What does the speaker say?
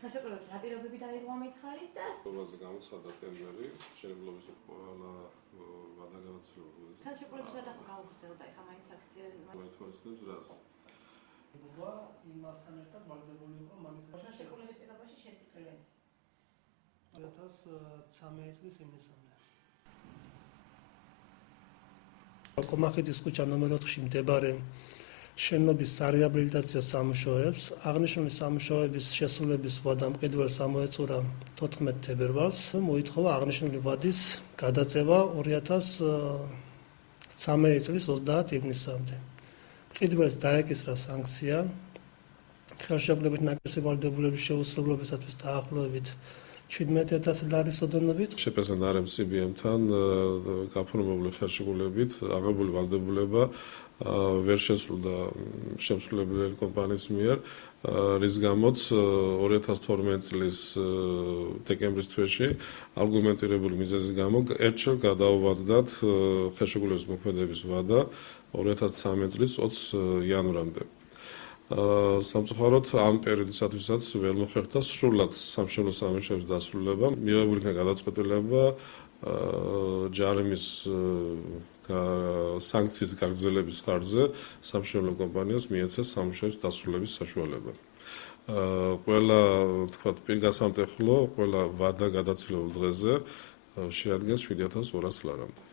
ხელშეკრულების რა პირობები დაირღვა მითხარით და ყველაზე გამოცხადდა ტენდერი შენებლობის ყველა ვადაგანაცვლებლობაზე. ხელშეკრულების ვადახო გაუგრძელდა, ეხლა მაინც აქცია მოითხოვს რას? იმასთან ერთად ვარდებული იყო მაგის ხელშეკრულების პირობაში შედის რეგენცი. 2013 წლის ივნისამდე. კომახეთის ქუჩა ნომერ 4-ში მდებარე შენობის სარეაბილიტაციო სამუშაოებს აღნიშნული სამუშაოების შესრულების ვადა მყიდველს ამოეწურა 14 თებერვალს. მოითხოვა აღნიშნული ვადის გადაწევა 2013 წლის 30 ივნისამდე. მყიდველს დაეკისრა სანქცია ხელშეკრულებით ნაკლისი ვალდებულების შეუსრულებლობისათვის დაახლოებით 17,000 ლარის ოდენობით. შეფასება RMCBM-თან გაფორმებული ხელშეკრულებით აღებული ვალდებულება ვერ შესრულდა შემსრულებელი კომპანიის მიერ, რის გამოც 2012 წლის დეკემბრის თვეში არგუმენტირებული მიზეზის გამო ერთხელ გადაუვადდათ ხელშეკრულების მოქმედების ვადა 2013 წლის 20 იანვრამდე. სამწუხაროდ ამ პერიოდისათვისაც ვერ მოხერხდა სრულად სამშენებლო სამუშაოების დასრულება. მიღებული იქნა გადაწყვეტილება ჯარიმის სანქციის გაგრძელების ხარჯზე სამშენებლო კომპანიას მიეცეს სამუშაოების დასრულების საშუალება. ყველა პირგასამტეხლო, ყველა ვადა გადაცილებულ დღეზე შეადგენს 7,200 ლარამდე.